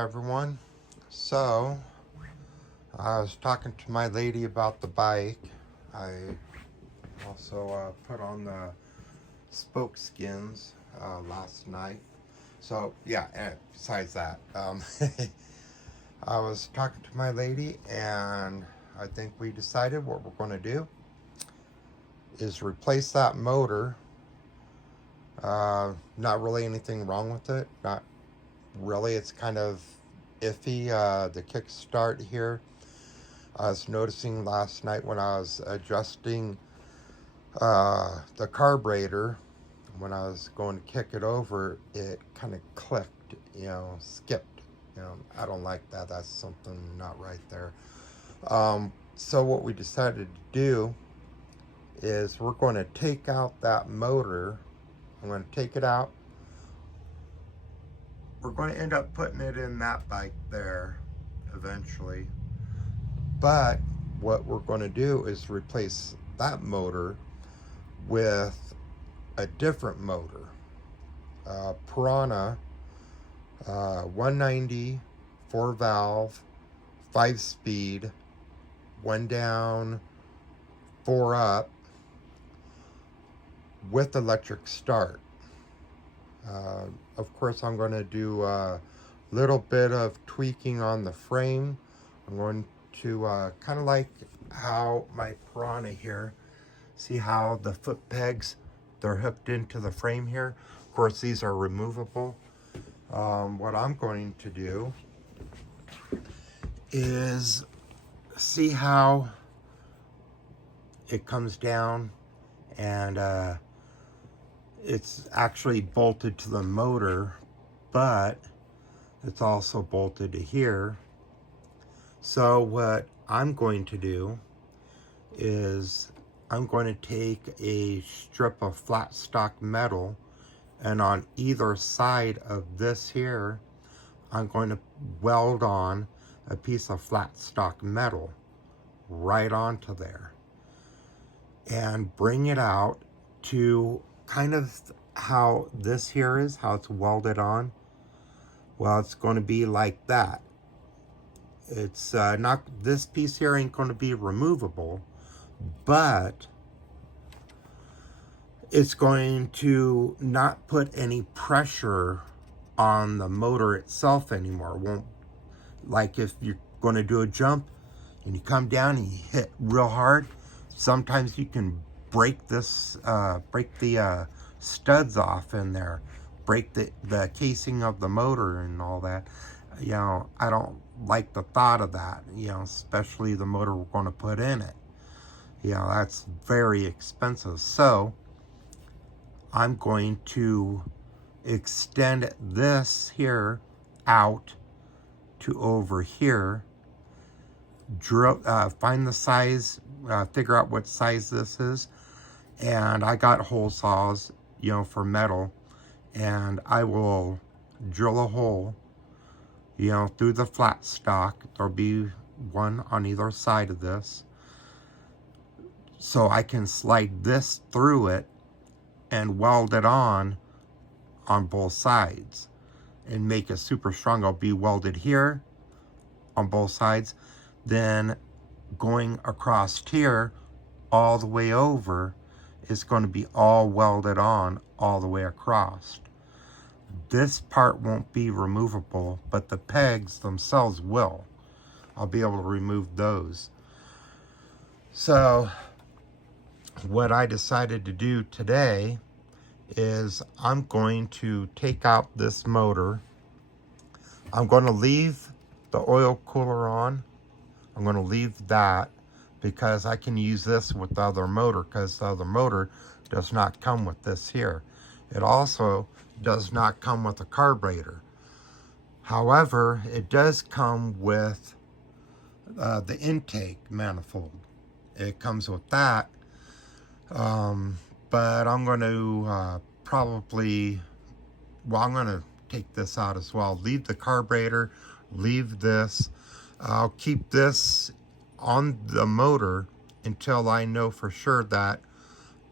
everyone. So, I was talking to my lady about the bike. I also put on the spoke skins last night. So, yeah, and besides that, I was talking to my lady, and I think we decided what we're going to do is replace that motor. Not really anything wrong with it. Not really. It's kind of iffy. The kickstart here, I was noticing last night when I was adjusting the carburetor, when I was going to kick it over, it kind of clicked, skipped. I don't like that. That's something not right there. So what we decided to do is we're going to take out that motor. I'm going to take it out. We're going to end up putting it in that bike there eventually. But what we're going to do is replace that motor with a different motor. Piranha 190, 4 valve, 5 speed, 1 down, 4 up, with electric start. Of course, I'm going to do a little bit of tweaking on the frame. I'm going to kind of like how my Piranha here, see how the foot pegs, they're hooked into the frame here. Of course, these are removable. What I'm going to do is see how it comes down, and it's actually bolted to the motor, but it's also bolted to here. So what I'm going to do is I'm going to take a strip of flat stock metal, and on either side of this here, I'm going to weld on a piece of flat stock metal right onto there and bring it out to kind of how this here is, how it's welded on. Well, it's going to be like that. It's not, this piece here ain't going to be removable, but it's going to not put any pressure on the motor itself anymore. It won't, like if you're going to do a jump and you come down and you hit real hard, sometimes you can break this, break the studs off in there, break the casing of the motor and all that. I don't like the thought of that, especially the motor we're going to put in it. That's very expensive. So I'm going to extend this here out to over here, drill, find the size, figure out what size this is, and I got hole saws, for metal, and I will drill a hole, through the flat stock. There'll be one on either side of this, so I can slide this through it and weld it on both sides and make it super strong. I'll be welded here on both sides, then going across here all the way over is going to be all welded on all the way across. This part won't be removable, but the pegs themselves will. I'll be able to remove those. So what I decided to do today is I'm going to take out this motor. I'm going to leave the oil cooler on. I'm going to leave that because I can use this with the other motor, because the other motor does not come with this here. It also does not come with a carburetor. However, it does come with the intake manifold. It comes with that. But I'm going to probably, I'm going to take this out as well. Leave the carburetor, leave this. I'll keep this on the motor until I know for sure that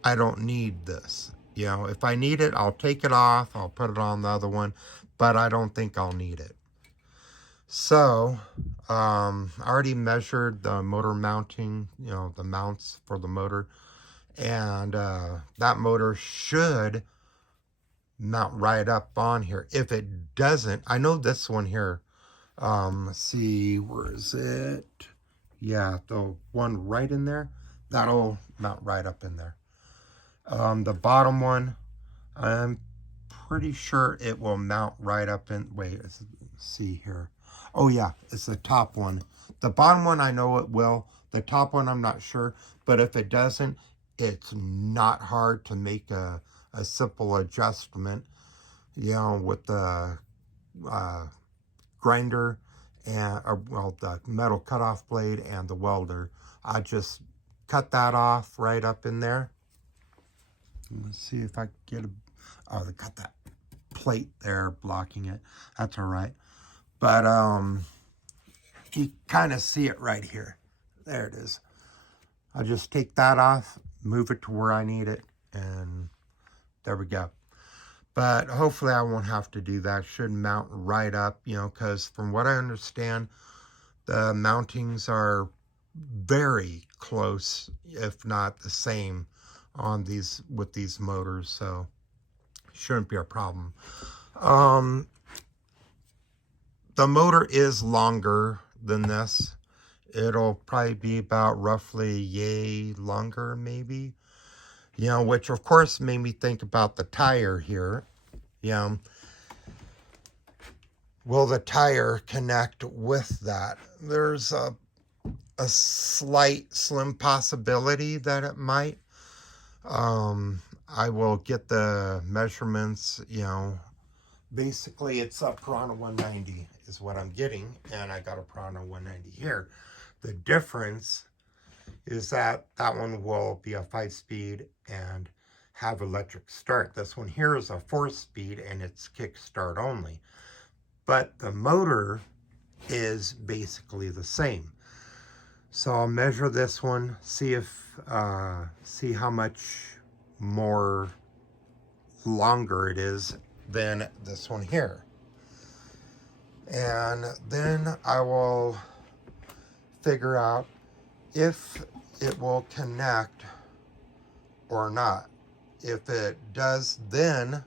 I don't need this. If I need it, I'll take it off, I'll put it on the other one, but I don't think I'll need it. So, I already measured the motor mounting, the mounts for the motor. And that motor should mount right up on here. If it doesn't, I know this one here. Let's see, where is it? Yeah, the one right in there, that'll mount right up in there. The bottom one, I'm pretty sure it will mount right up in, wait, let's see here. Oh yeah, it's the top one. The bottom one, I know it will. The top one, I'm not sure. But if it doesn't, it's not hard to make a simple adjustment, with the grinder and, well, the metal cutoff blade and the welder. I just cut that off right up in there. Let's see if I can get they cut that plate there blocking it. That's all right. But you kind of see it right here. There it is. I'll just take that off, move it to where I need it, and there we go. But hopefully I won't have to do that. Should mount right up, because from what I understand, the mountings are very close, if not the same, on these with these motors, so shouldn't be a problem. The motor is longer than this. It'll probably be about roughly yay longer, maybe. Which of course made me think about the tire here. Will the tire connect with that? There's a slight, slim possibility that it might. I will get the measurements, basically it's a Piranha 190 is what I'm getting, and I got a Piranha 190 here. The difference is that one will be a 5-speed and have electric start. This one here is a 4-speed and it's kick start only. But the motor is basically the same. So I'll measure this one, see how much more longer it is than this one here. And then I will figure out if it will connect or not. If it does, then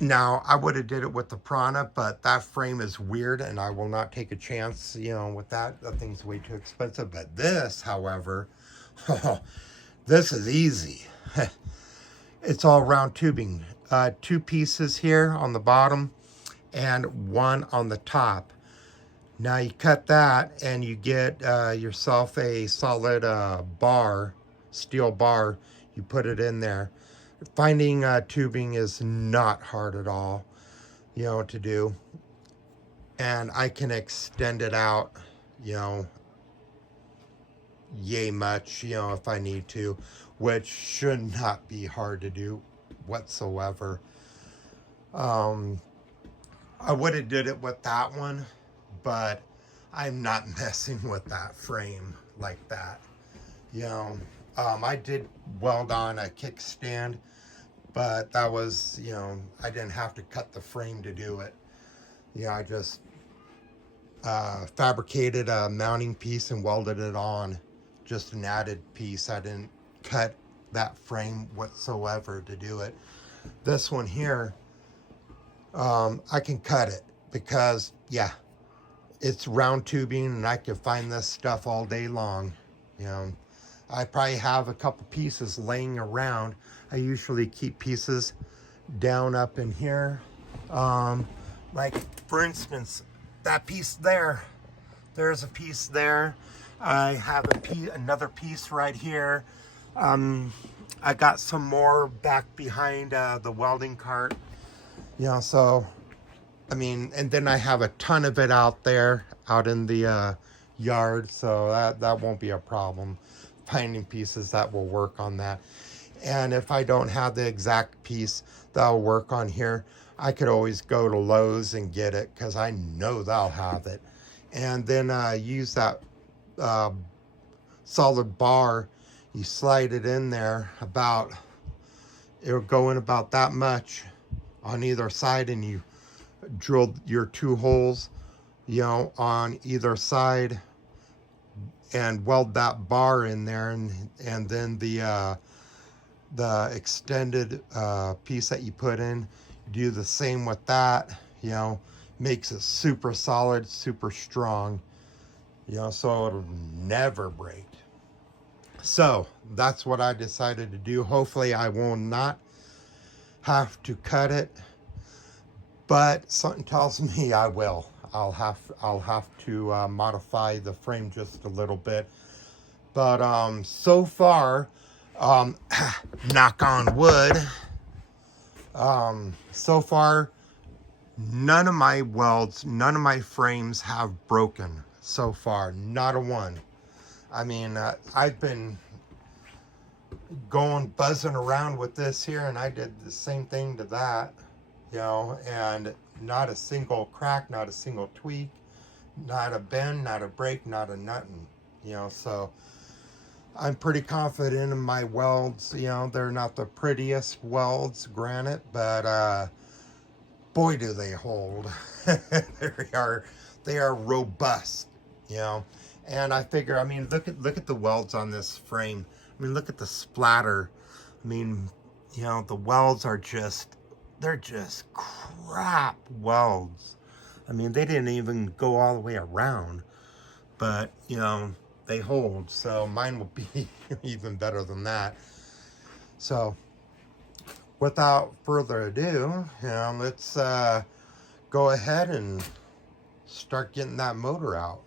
now I would have did it with the Piranha, but that frame is weird and I will not take a chance, with that. That thing's way too expensive. But this, however, this is easy. It's all round tubing. 2 pieces here on the bottom and 1 on the top. Now you cut that and you get yourself a solid bar, steel bar. You put it in there. Finding tubing is not hard at all, to do. And I can extend it out, yay much, if I need to, which should not be hard to do whatsoever. I would have did it with that one, but I'm not messing with that frame like that. I did weld on a kickstand, but that was, I didn't have to cut the frame to do it. I just fabricated a mounting piece and welded it on, just an added piece. I didn't cut that frame whatsoever to do it. This one here, I can cut it because, yeah, it's round tubing and I can find this stuff all day long. I probably have a couple pieces laying around. I usually keep pieces down up in here. Like, for instance, that piece there. There's a piece there. I have another piece right here. I got some more back behind the welding cart. So, I mean, and then I have a ton of it out there, out in the yard. So that won't be a problem. Finding pieces that will work on that. And if I don't have the exact piece that'll work on here, I could always go to Lowe's and get it, because I know they'll have it. And then use that solid bar. You slide it in there it'll go in about that much on either side, and you drill your 2 holes, you know, on either side, and weld that bar in there, and then the extended piece that you put in, do the same with that, you know, makes it super solid, super strong, you know, so it'll never break. So that's what I decided to do. Hopefully I will not have to cut it, but something tells me I will. I'll have to modify the frame just a little bit. But so far, knock on wood, so far none of my welds, none of my frames have broken so far, not a one. I mean, I've been buzzing around with this here, and I did the same thing to that, you know, and not a single crack, not a single tweak, not a bend, not a break, not a nothing, you know. So I'm pretty confident in my welds. You know, they're not the prettiest welds, granted, but boy do they hold. they are robust, you know. And I figure, I mean, look at the welds on this frame. I mean, look at the splatter. I mean, you know, the welds are just, they're just crap welds. I mean, they didn't even go all the way around, but, you know, they hold. So mine will be even better than that. So without further ado, you know, let's go ahead and start getting that motor out.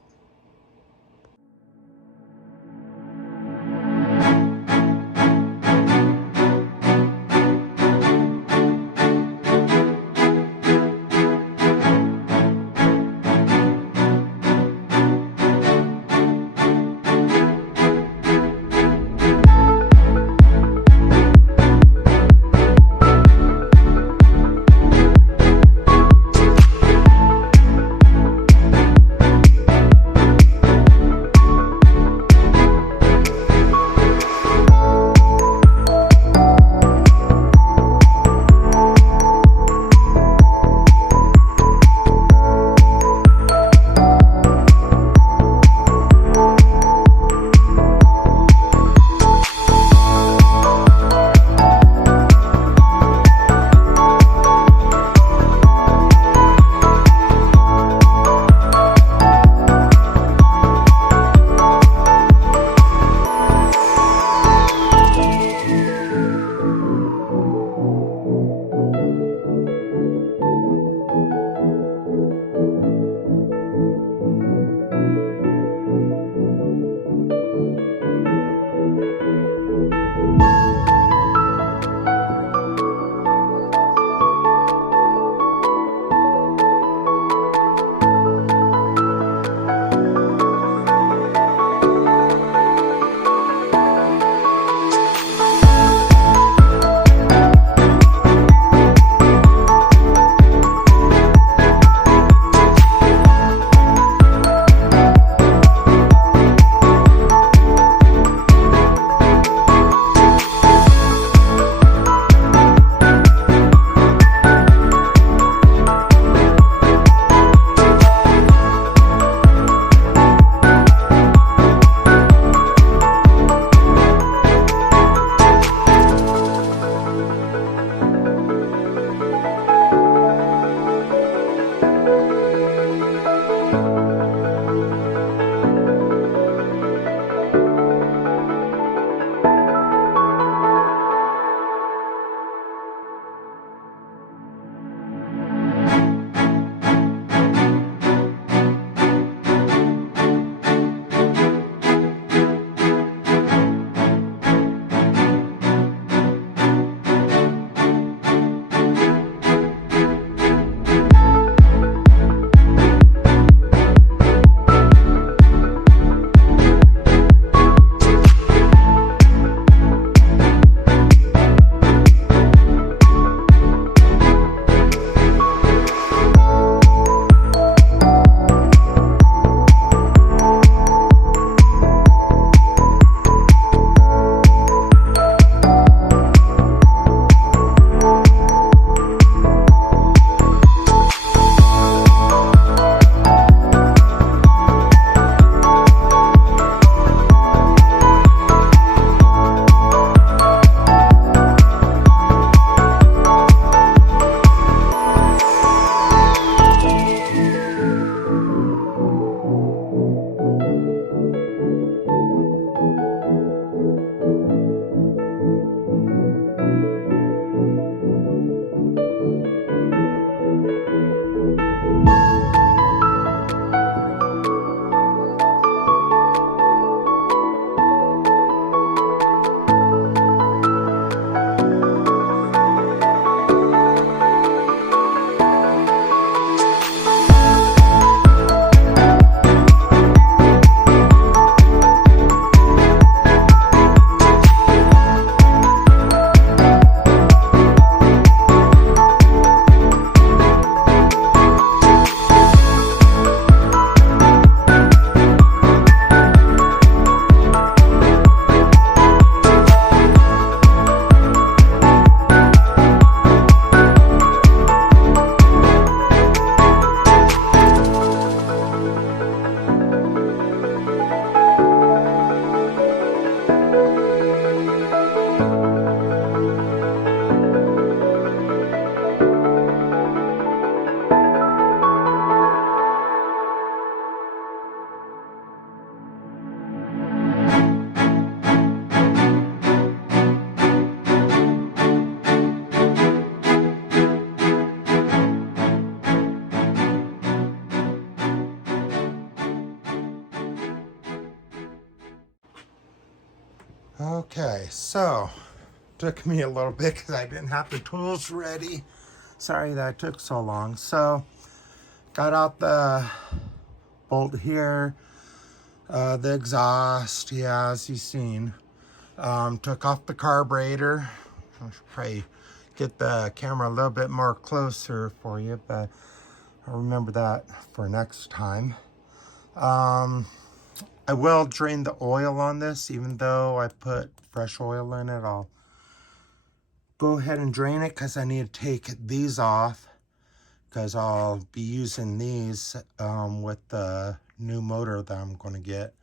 Okay, so took me a little bit because I didn't have the tools ready. Sorry that it took so long. So got out the bolt here, the exhaust, yeah, as you've seen. Took off the carburetor. I should probably get the camera a little bit more closer for you, but I'll remember that for next time. I will drain the oil on this, even though I put fresh oil in it. I'll go ahead and drain it because I need to take these off, because I'll be using these with the new motor that I'm going to get.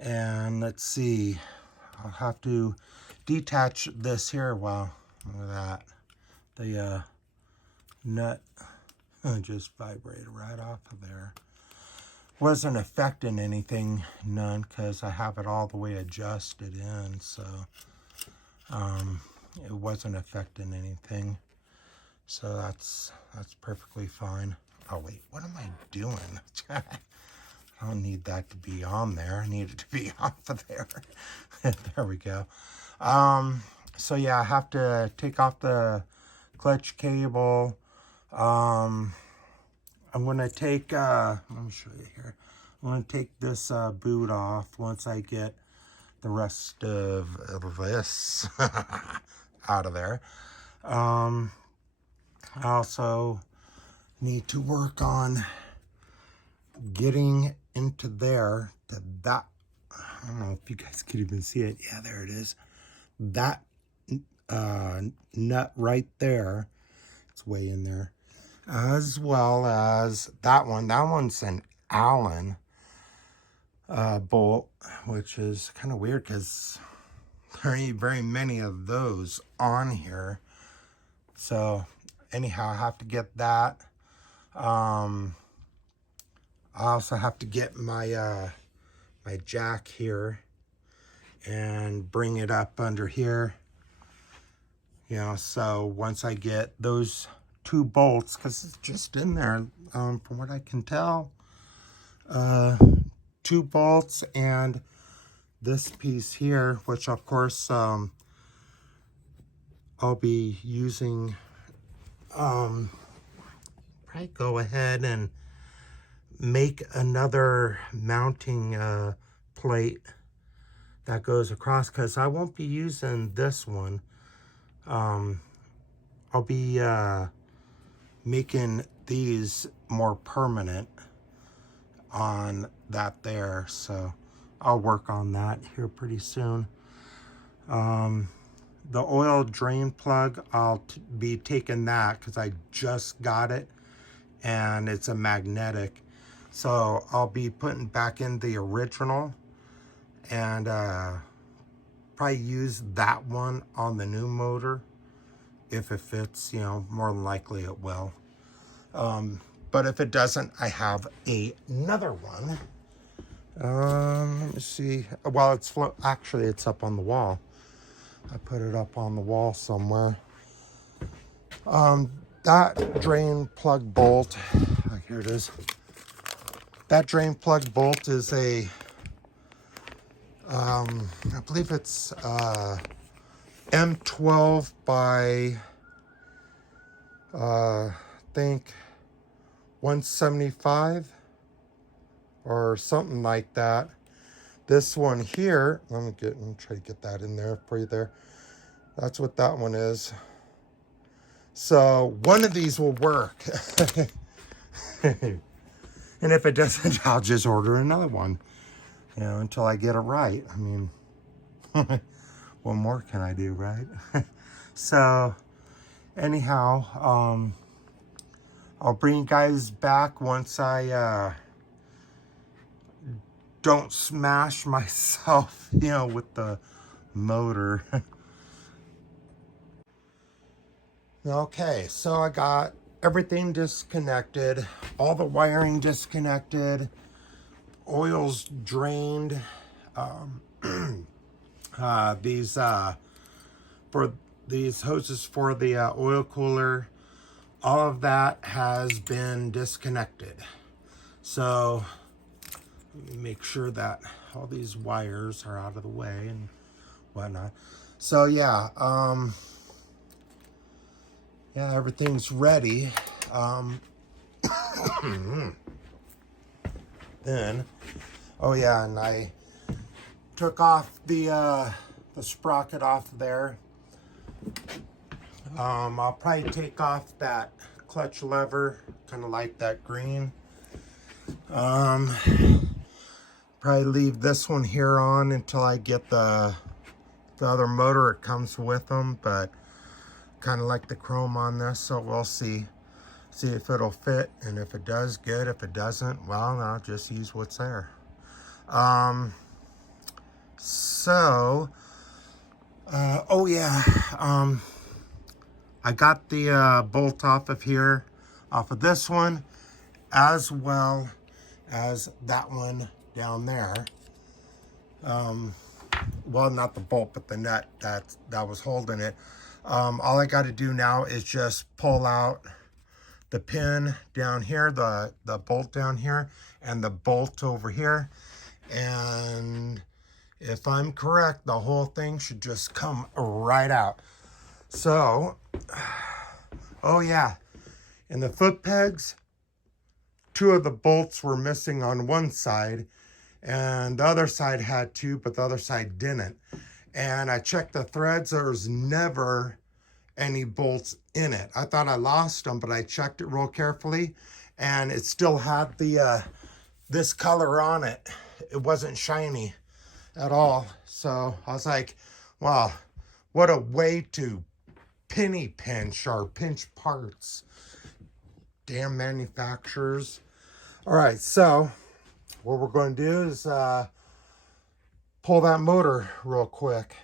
And let's see, I'll have to detach this here. Wow, look at that. The nut just vibrated right off of there. Wasn't affecting anything, none, because I have it all the way adjusted in, so it wasn't affecting anything. So that's perfectly fine. Oh wait, what am I doing? I don't need that to be on there. I need it to be off of there. There we go. So yeah, I have to take off the clutch cable. I'm going to take, let me show you here. I'm going to take this boot off once I get the rest of this out of there. I also need to work on getting into there to that. I don't know if you guys could even see it. Yeah, there it is. That nut right there. It's way in there. As well as that one. That one's an Allen bolt, which is kind of weird because there ain't very many of those on here. So anyhow, I have to get that. I also have to get my my jack here and bring it up under here. You know, so once I get those two bolts, because it's just in there, from what I can tell, two bolts and this piece here, which of course I'll be using, probably go ahead and make another mounting plate that goes across, because I won't be using this one. I'll be making these more permanent on that there, so I'll work on that here pretty soon. The oil drain plug, I'll be taking that because I just got it and it's a magnetic, so I'll be putting back in the original and probably use that one on the new motor. If it fits, you know, more than likely it will. But if it doesn't, I have another one. Let me see. Well, actually, it's up on the wall. I put it up on the wall somewhere. That drain plug bolt, here it is. That drain plug bolt is a, I believe it's M12 by, I think 175 or something like that. This one here, let me try to get that in there for you there. That's what that one is. So one of these will work. And if it doesn't, I'll just order another one, you know, until I get it right. I mean, what more can I do, right? So anyhow, I'll bring you guys back once I don't smash myself, you know, with the motor. Okay, so I got everything disconnected, all the wiring disconnected, oil's drained. These for these hoses for the oil cooler, all of that has been disconnected. So let me make sure that all these wires are out of the way and whatnot. So yeah, yeah, everything's ready. Then, oh yeah, and I took off the sprocket off there. I'll probably take off that clutch lever, kind of like that green. Probably leave this one here on until I get the other motor. It comes with them, but kind of like the chrome on this, so we'll see if it'll fit, and if it does, good. If it doesn't, well, I'll just use what's there. Oh yeah, I got the bolt off of here, off of this one, as well as that one down there. Well, not the bolt, but the nut that was holding it. All I got to do now is just pull out the pin down here, the bolt down here, and the bolt over here. And if I'm correct, the whole thing should just come right out. So, oh yeah, in the foot pegs, 2 of the bolts were missing on one side, and the other side had 2, but the other side didn't. And I checked the threads, there was never any bolts in it. I thought I lost them, but I checked it real carefully, and it still had the this color on it. It wasn't shiny at all. So I was like, wow, what a way to penny pinch or pinch parts. Damn manufacturers. All right, so what we're going to do is pull that motor real quick.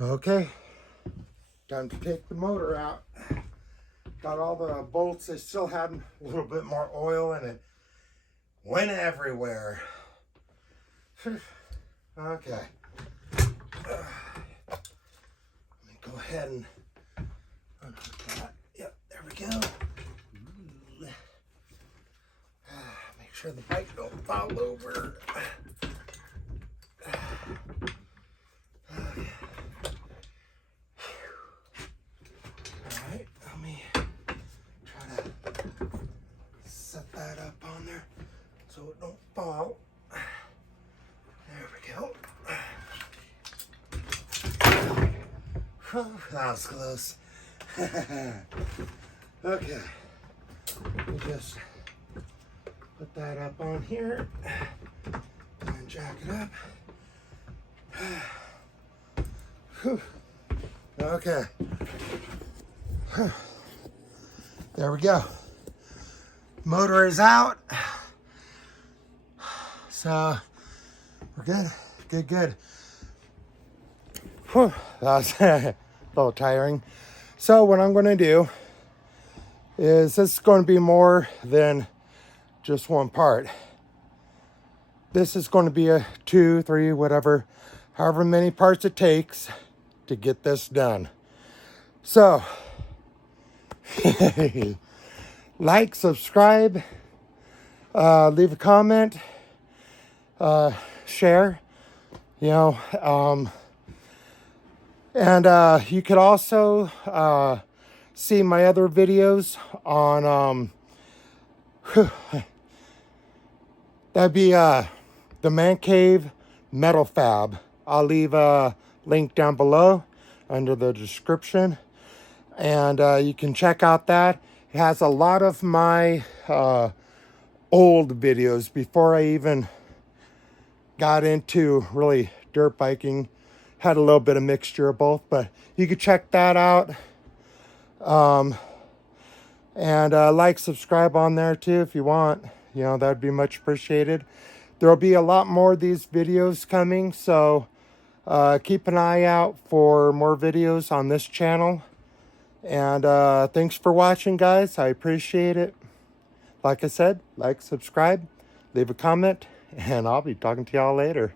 Okay, time to take the motor out. Got all the bolts. They still had a little bit more oil in it. Went everywhere. Okay. Let me go ahead and unhook that. Yep, there we go. Make sure the bike don't fall over. Alright, let me try to set that up on there so it don't fall. There we go. That was close. Okay, we'll just put that up on here and jack it up. Okay. There we go. Motor is out. So we're good. Good. Whew, that was a little tiring. So what I'm going to do is this is going to be more than just one part. This is going to be a 2, 3, whatever, however many parts it takes to get this done. So, like, subscribe, leave a comment, share, you know, and you could also see my other videos on, that'd be the Man Cave Metal Fab. I'll leave a link down below under the description, and you can check out that. It has a lot of my old videos before I even got into really dirt biking. Had a little bit of mixture of both, but you can check that out. And like, subscribe on there too if you want. You know, that'd be much appreciated. There'll be a lot more of these videos coming, so keep an eye out for more videos on this channel. And thanks for watching, guys. I appreciate it. Like I said, like, subscribe, leave a comment, and I'll be talking to y'all later.